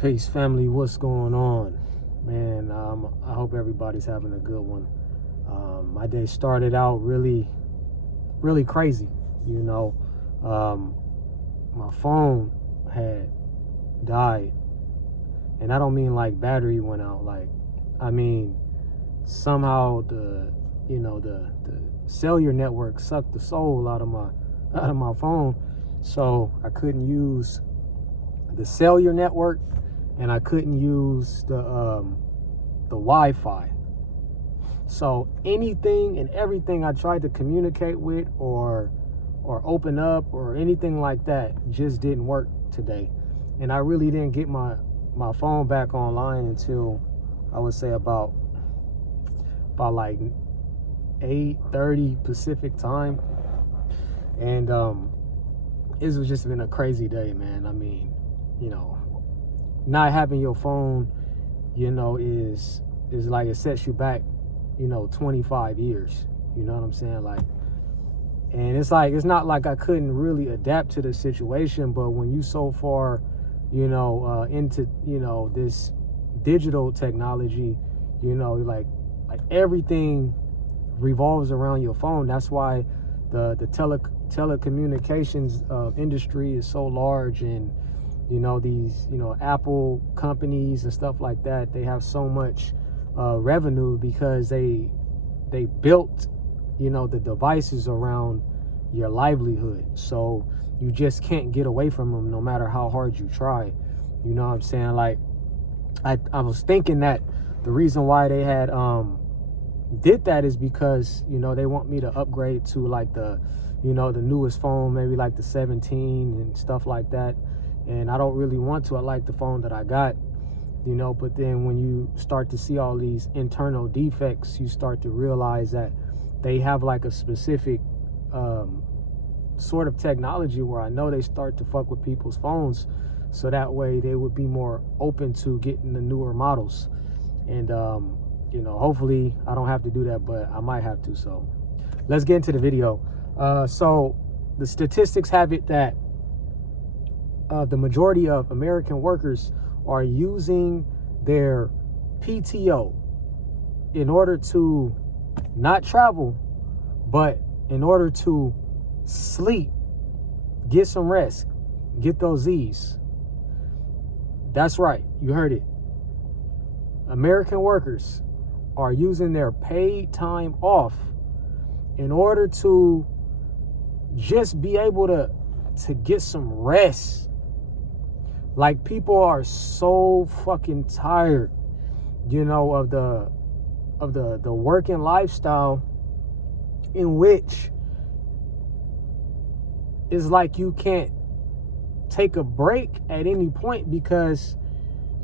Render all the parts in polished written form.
Peace, family. What's going on, man? I hope everybody's having a good one. My day started out really crazy. My phone had died, and I don't mean like battery went out. I mean somehow the cellular network sucked the soul out of my phone, so I couldn't use the cellular network, and I couldn't use the Wi-Fi. So anything and everything I tried to communicate with or open up or anything like that just didn't work today. And I really didn't get my phone back online until I would say about like 8:30 Pacific time. And it's just been a crazy day, man. I mean, not having your phone, is like it sets you back, 25 years. You know what I'm saying? And it's not like I couldn't really adapt to the situation, but when you so far, into, this digital technology, like everything revolves around your phone. That's why the telecommunications industry is so large, and these Apple companies and stuff like that, they have so much revenue because they built the devices around your livelihood, so you just can't get away from them no matter how hard you try. You know what I'm saying? I was thinking that the reason why they had did that is because they want me to upgrade to the newest phone, maybe like the 17 and stuff like that. And I don't really want to. I like the phone that I got, but then when you start to see all these internal defects, you start to realize that they have like a specific sort of technology where I know they start to fuck with people's phones, so that way they would be more open to getting the newer models. And hopefully I don't have to do that, but I might have to. So let's get into the video. So the statistics have it that the majority of American workers are using their PTO in order to not travel, but in order to sleep, get some rest, get those Z's. That's right, you heard it. American workers are using their paid time off in order to just be able to get some rest. Like, people are so fucking tired, of the working lifestyle, in which it's like you can't take a break at any point because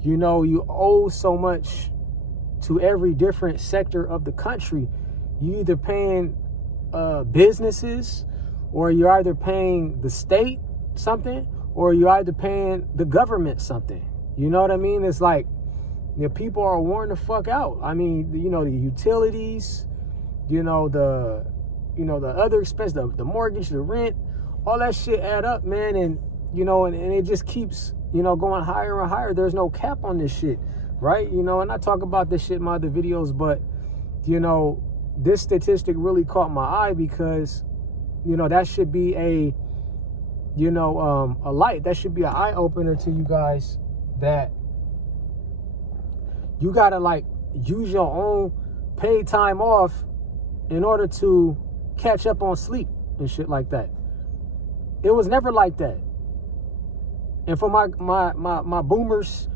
you owe so much to every different sector of the country. You either paying businesses, or you're either paying the state something, or you're either paying the government something. You know what I mean? It's like people are worn the fuck out. I mean, the utilities, the other expense, the mortgage, the rent, all that shit add up, man. And and it just keeps going higher and higher. There's no cap on this shit, right? And I talk about this shit in my other videos, but this statistic really caught my eye because that should be a light. That should be an eye opener to you guys, that you gotta use your own paid time off in order to catch up on sleep and shit like that. It was never like that. And for my boomers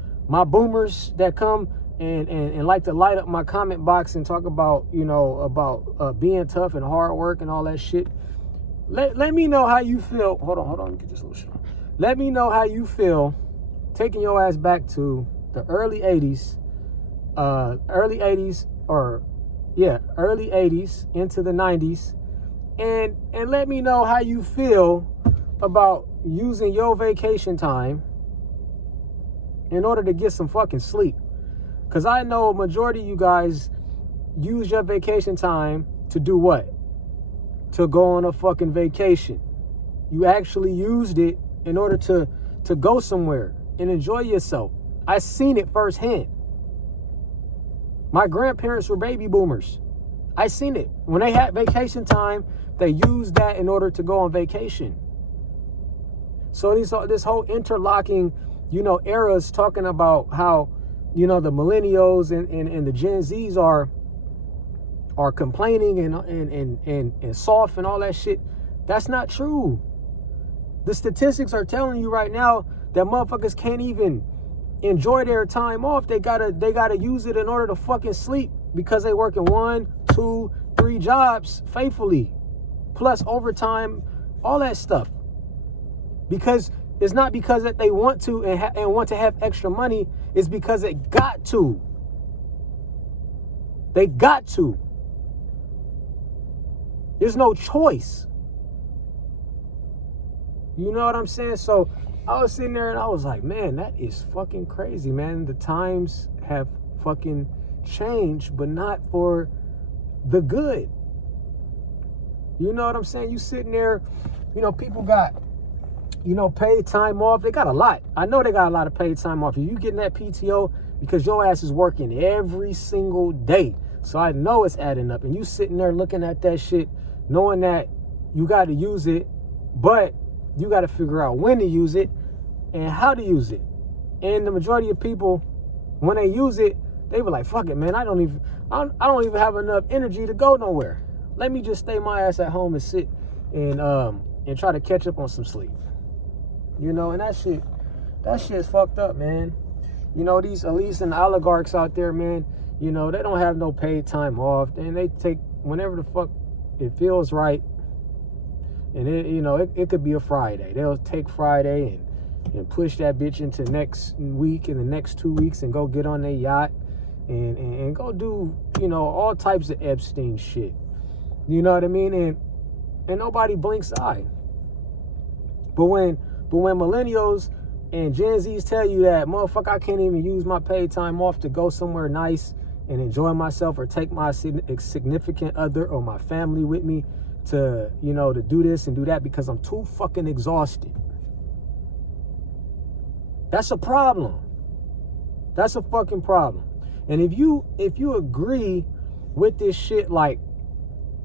that come and like to light up my comment box and talk about about being tough and hard work and all that shit, let me know how you feel. Hold on, let me get this little shit on. Let me know how you feel taking your ass back to the early 80s into the 90s, and let me know how you feel about using your vacation time in order to get some fucking sleep. Because I know a majority of you guys use your vacation time to do what? To go on a fucking vacation. You actually used it in order to go somewhere and enjoy yourself. I seen it firsthand. My grandparents were baby boomers. I seen it. When they had vacation time, they used that in order to go on vacation. So this whole interlocking, eras talking about how, the millennials and the Gen Zs are complaining and soft and all that shit. That's not true. The statistics are telling you right now that motherfuckers can't even enjoy their time off. They gotta use it in order to fucking sleep because they working 1, 2, 3 jobs faithfully, plus overtime, all that stuff. Because it's not because that they want to and want to have extra money. It's because they got to. They got to. There's no choice. You know what I'm saying? So I was sitting there and I was like, man, that is fucking crazy, man. The times have fucking changed, but not for the good. You know what I'm saying? You sitting there, people got, paid time off. They got a lot. I know they got a lot of paid time off. You getting that PTO because your ass is working every single day. So I know it's adding up. And you sitting there looking at that shit, knowing that you got to use it, but you got to figure out when to use it and how to use it. And the majority of people, when they use it, they were like, fuck it, man. I don't even have enough energy to go nowhere. Let me just stay my ass at home and sit and try to catch up on some sleep. And that shit's fucked up, man. These elites and oligarchs out there, man, they don't have no paid time off. And they take whenever the fuck it feels right. And it could be a Friday. They'll take Friday and push that bitch into next week and the next 2 weeks and go get on their yacht and go do, all types of Epstein shit. You know what I mean? And nobody blinks an eye. But when millennials and Gen Zs tell you that, motherfucker, I can't even use my paid time off to go somewhere nice and enjoy myself or take my significant other or my family with me to, to do this and do that because I'm too fucking exhausted. That's a problem. That's a fucking problem. And if you agree with this shit like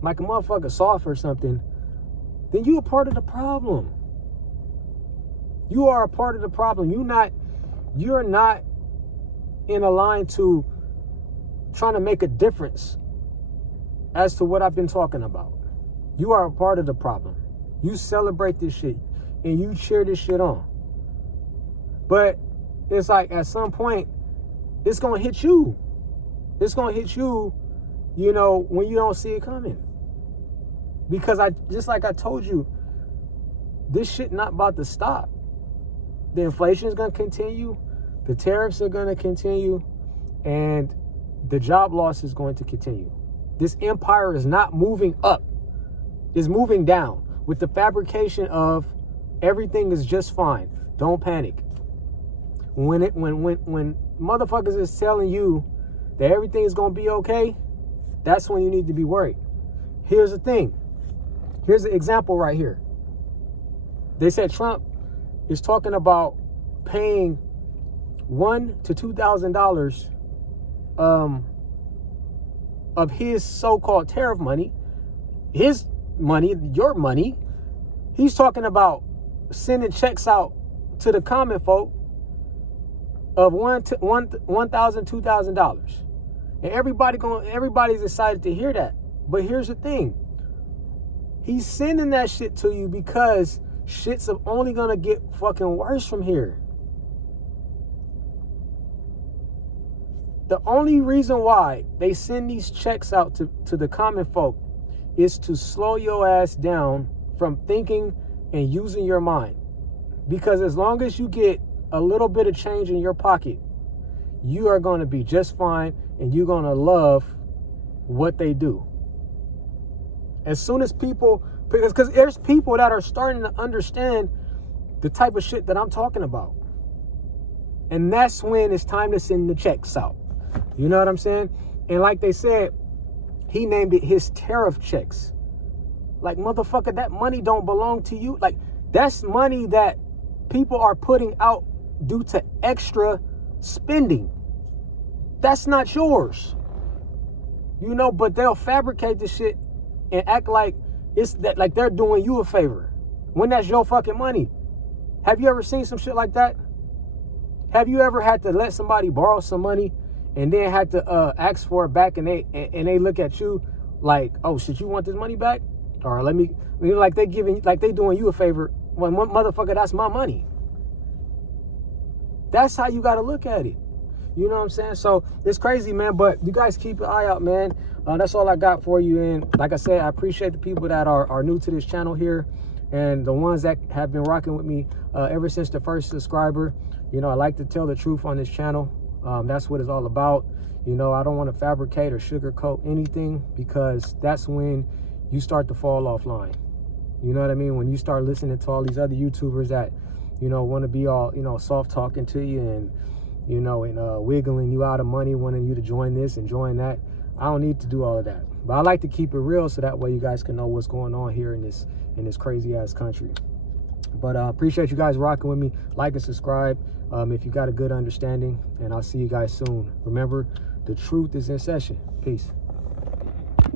a motherfucker soft or something, then you a part of the problem. You are a part of the problem. You're not in a line to trying to make a difference as to what I've been talking about. You are a part of the problem. You celebrate this shit and you cheer this shit on. But it's like at some point, it's going to hit you. It's going to hit you, when you don't see it coming. Because just like I told you, this shit not about to stop. The inflation is going to continue. The tariffs are going to continue. And the job loss is going to continue. This empire is not moving up. It's moving down with the fabrication of everything is just fine. Don't panic. When motherfuckers is telling you that everything is going to be okay, that's when you need to be worried. Here's the thing. Here's an example right here. They said Trump is talking about paying $1,000 to $2,000 of his so-called tariff money, his money, your money. He's talking about sending checks out to the common folk of $1,000, $2,000, and everybody's excited to hear that. But here's the thing: he's sending that shit to you because shit's only gonna get fucking worse from here. The only reason why they send these checks out to the common folk is to slow your ass down from thinking and using your mind. Because as long as you get a little bit of change in your pocket, you are going to be just fine and you're going to love what they do. As soon as people, because there's people that are starting to understand the type of shit that I'm talking about. And that's when it's time to send the checks out. You know what I'm saying? And like they said, he named it his tariff checks. Like, motherfucker, that money don't belong to you. Like, that's money that people are putting out due to extra spending. That's not yours. You know, but they'll fabricate the shit and act like it's that, like they're doing you a favor when that's your fucking money. Have you ever seen some shit like that? Have you ever had to let somebody borrow some money and then had to ask for it back, and they look at you like, oh shit, you want this money back? Or like they doing you a favor. Well, motherfucker, that's my money. That's how you got to look at it. You know what I'm saying? So it's crazy, man. But you guys keep an eye out, man. That's all I got for you. And like I said, I appreciate the people that are new to this channel here, and the ones that have been rocking with me ever since the first subscriber. You know, I like to tell the truth on this channel. That's what it's all about. You know, I don't want to fabricate or sugarcoat anything, because that's when you start to fall offline. You know what I mean? When you start listening to all these other YouTubers that, you know, want to be all, you know, soft talking to you and, you know, and wiggling you out of money, wanting you to join this and join that. I don't need to do all of that. But I like to keep it real, so that way you guys can know what's going on here in this crazy ass country. But appreciate you guys rocking with me. Like and subscribe if you got a good understanding, and I'll see you guys soon. Remember, the truth is in session. Peace.